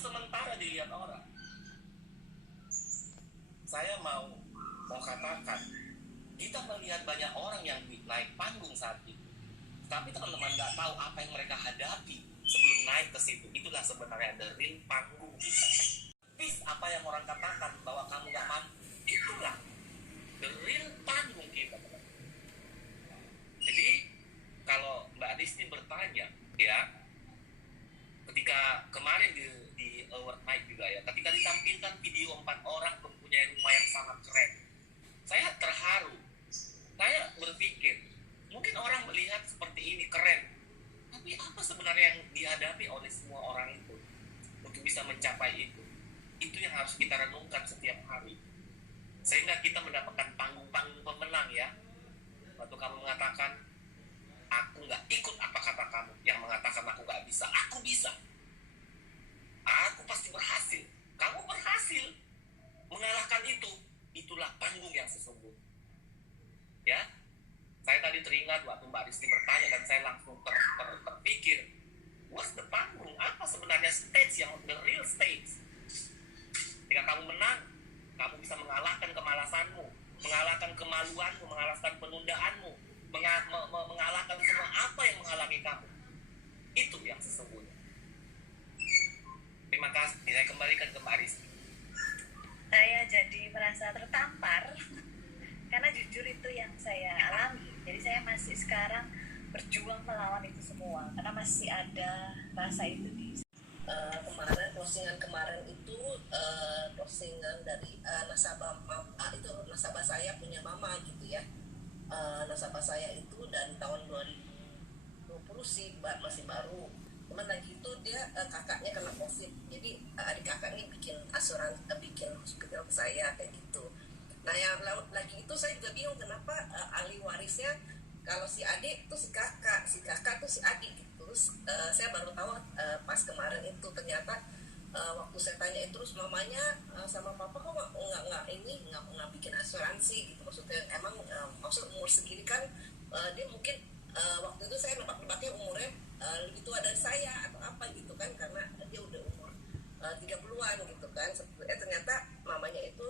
sementara dilihat orang. Saya mau katakan, kita melihat banyak orang yang naik panggung saat itu, tapi teman-teman nggak tahu apa yang mereka hadapi sebelum naik ke situ. Itulah sebenarnya the real panggung kita. Peace, apa yang orang katakan bahwa kamu nggak mampu, itulah the real panggung kita. Jadi kalau Mbak Risti bertanya, ya, ketika kemarin di award night juga ya, ketika ditampilkan video 4 orang mempunyai rumah yang sangat keren, saya terharu. Saya berpikir, mungkin orang melihat seperti ini keren, tapi apa sebenarnya yang dihadapi oleh semua orang itu untuk bisa mencapai itu? Itu yang harus kita renungkan setiap hari, sehingga kita mendapatkan panggung-panggung pemenang ya. Waktu kamu mengatakan, aku nggak ikut apa kata kamu yang mengatakan aku nggak bisa, aku bisa, aku pasti berhasil. Kamu berhasil mengalahkan itu. Itulah panggung yang sesungguhnya. Ya, saya tadi teringat waktu Mbak Risti bertanya dan saya langsung terpikir, what's the panggung? Apa sebenarnya stage yang the real stage? Jika kamu menang, kamu bisa mengalahkan kemalasanmu, mengalahkan kemaluanmu, mengalahkan penundaanmu, mengalahkan semua apa yang menghalangi kamu. Itu yang sesungguhnya. Terima kasih. Saya kembalikan ke Mbak Risti. Saya jadi merasa tertampar karena jujur itu yang saya alami. Jadi saya masih sekarang berjuang melawan itu semua karena masih ada rasa itu di kemarin postingan itu postingan dari nasabah itu nasabah saya punya mama gitu ya. Nasabah saya itu dan tahun 2020 sih masih baru. Cuman lagi itu dia kakaknya kena COVID, jadi adik kakak ini bikin asuransi, bikin hospital ke saya kayak gitu. Nah yang lagi itu saya juga bingung kenapa ahli warisnya kalau si adik tuh si kakak tuh si adik gitu. Terus saya baru tahu pas kemarin itu ternyata waktu saya tanyain terus mamanya sama papa kok nggak bikin asuransi gitu. Maksudnya emang maksud umur segini kan dia mungkin waktu itu saya nebak-nebaknya umurnya lebih tua dari saya atau apa gitu kan, karena dia udah umur 30-an gitu kan. Ternyata mamanya itu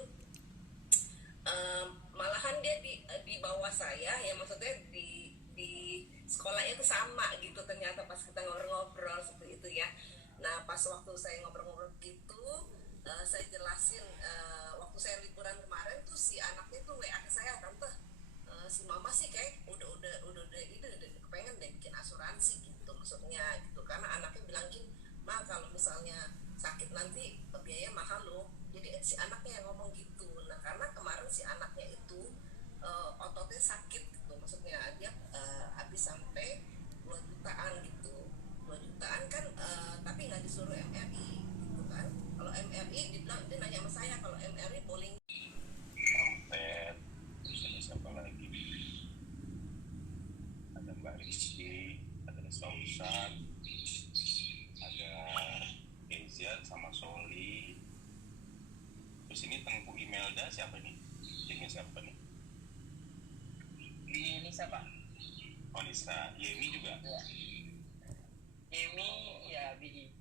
malahan dia di bawah saya ya, maksudnya di sekolahnya itu sama gitu ternyata pas kita ngobrol-ngobrol seperti itu ya. Nah pas waktu saya ngobrol-ngobrol gitu saya jelasin waktu saya liburan kemarin tuh si anaknya tuh WA ke saya, tante si mama sih kayak udah kepengen deh bikin asuransi gitu, maksudnya gitu, karena anaknya bilang gini, ma kalau misalnya sakit nanti biaya mahal loh. Jadi si anaknya yang ngomong gitu. Nah karena kemarin si anaknya itu ototnya sakit gitu, maksudnya dia habis sampai 2 jutaan gitu. 2 jutaan kan tapi nggak disuruh MRI gitu kan. Kalau MRI dia nanya sama saya, kalau MRI boleh siapa lagi, ada Mbak Rizky, ada Sausan, ada Eza sama Soli. Terus ini Tengku Imelda siapa nih? Ini siapa nih? Nisa Pak. Oh Nisa, Yemi juga? Ya. Yemi ya BI.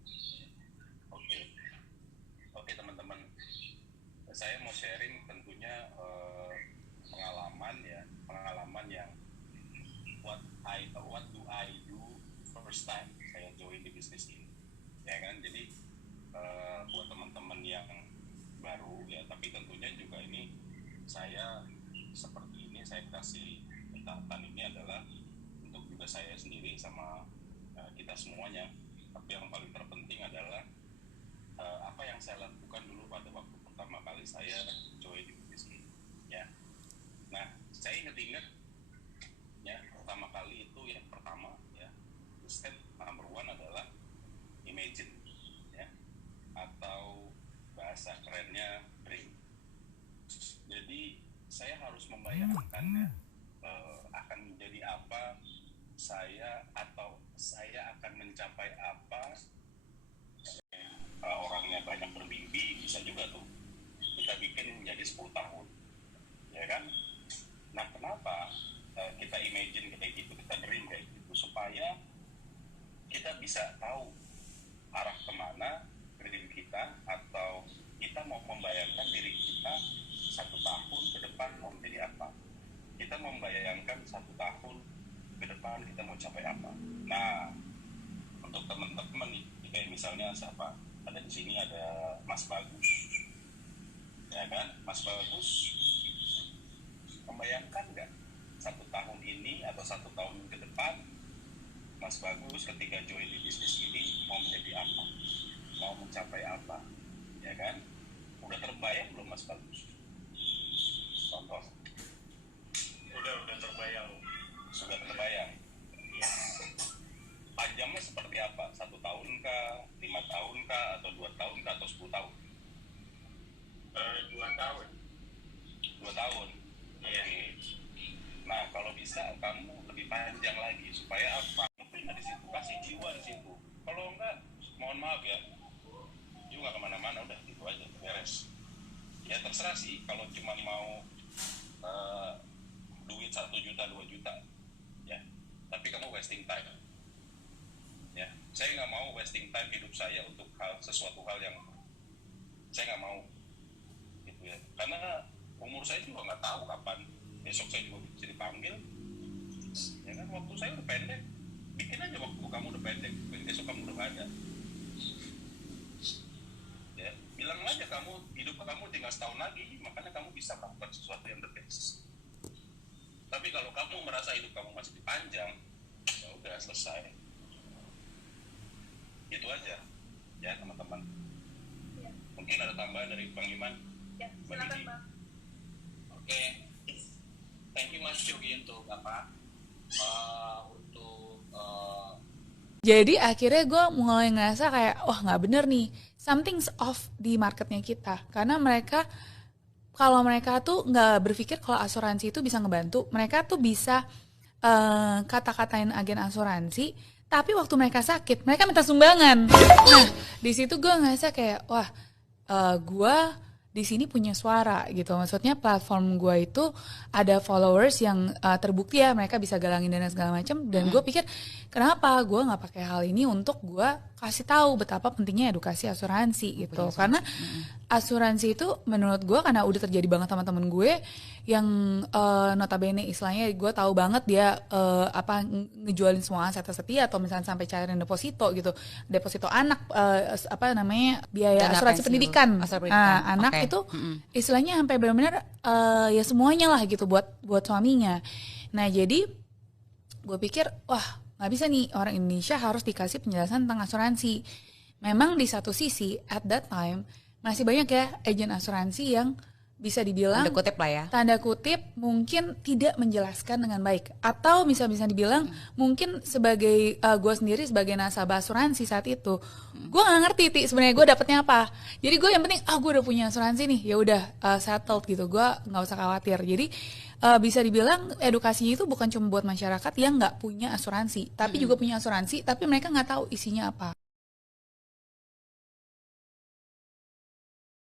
Oke teman-teman, saya mau sharing tentunya pengalaman yang what do I do first time saya join di bisnis ini, ya kan? Jadi buat teman-teman yang baru ya, tapi tentunya juga ini saya seperti ini, saya kasih catatan ini adalah untuk juga saya sendiri sama kita semuanya. Tapi yang paling terpenting adalah apa yang saya lakukan dulu pada waktu pertama kali saya join di bisnis ini ya. Nah saya ingat ya, pertama kali itu yang pertama ya, step number 1 adalah imagine ya, atau bahasa kerennya dream. Jadi saya harus membayangkan ya, akan menjadi apa saya, atau saya akan mencapai apa. Orangnya banyak bermimpi, bisa juga tuh kita bikin menjadi 10 tahun ya kan. Nah kenapa kita imagine kayak gitu, kita dream kayak gitu, supaya kita bisa tahu arah kemana dream kita kita, atau kita mau membayangkan diri kita 1 tahun ke depan mau menjadi apa? Kita membayangkan 1 tahun ke depan kita mau capai apa? Nah, untuk teman-teman nih, kayak misalnya siapa? Ada di sini ada Mas Bagus, ya kan? Mas Bagus, membayangkan nggak 1 tahun ini atau 1 tahun ke depan Mas Bagus ketika join di bisnis ini mau menjadi apa, mau mencapai apa, ya kan? Udah terbayang belum Mas Bagus? Contoh. Udah terbayang. Sudah terbayang. Panjangnya seperti apa? 1 tahun kah, 5 tahun kah, atau 2 tahun kah, atau 10 tahun? 2 tahun. 2 tahun. Iya. Oke. Nah, kalau bisa kamu lebih panjang lagi supaya apa? Nggak di situ, kasih jiwa di situ. Kalau enggak, mohon maaf ya, juga kemana-mana, udah gitu aja, beres. Ya terserah sih, kalau cuma mau duit 1 juta, 2 juta, ya. Tapi kamu wasting time. Ya, saya nggak mau wasting time hidup saya untuk sesuatu hal yang saya nggak mau, gitu ya. Karena umur saya juga nggak tahu kapan besok saya juga bisa dipanggil, ya kan? Waktu saya udah pendek, bikin aja waktu kamu udah pendek, besok kamu udah nggak ada. Ya, bilang aja kamu hidup kamu tinggal setahun lagi, makanya kamu bisa melakukan sesuatu yang the best. Tapi kalau kamu merasa hidup kamu masih dipanjang, ya udah selesai. Itu aja, ya teman-teman. Ya. Mungkin ada tambahan dari Bang Iman. Ya, silakan Bang. Oke, thank you Mas Yogi untuk Jadi akhirnya gue mulai ngerasa kayak wah nggak bener nih, something's off di marketnya kita, karena kalau mereka tuh nggak berpikir kalau asuransi itu bisa ngebantu. Mereka tuh bisa kata-katain agen asuransi, tapi waktu mereka sakit mereka minta sumbangan. Nah di situ gue ngerasa kayak wah gue di sini punya suara gitu. Maksudnya platform gue itu ada followers yang terbukti ya mereka bisa galangin dana segala macam. Dan gue pikir kenapa gue nggak pakai hal ini untuk gue kasih tahu betapa pentingnya edukasi asuransi gitu. Karena asuransi itu menurut gue, karena udah terjadi banget sama temen gue yang notabene istilahnya gue tahu banget dia ngejualin semua aset-asetnya, atau misalnya sampai cairin deposito gitu, deposito anak, biaya Dana asuransi pensiun. pendidikan. Asuransi pendidikan. Anak Oke. itu istilahnya sampai benar-benar ya semuanya lah gitu buat suaminya. Nah jadi gue pikir wah nggak bisa nih, orang Indonesia harus dikasih penjelasan tentang asuransi. Memang di satu sisi at that time masih banyak ya agen asuransi yang bisa dibilang Tanda kutip lah ya. tanda kutip mungkin tidak menjelaskan dengan baik, atau bisa dibilang mungkin sebagai gue sendiri sebagai nasabah asuransi saat itu gue nggak ngerti sebenarnya gue dapetnya apa. Jadi gue yang penting gue udah punya asuransi nih, ya udah settled gitu, gue nggak usah khawatir. Jadi bisa dibilang edukasinya itu bukan cuma buat masyarakat yang nggak punya asuransi, tapi juga punya asuransi tapi mereka nggak tahu isinya apa.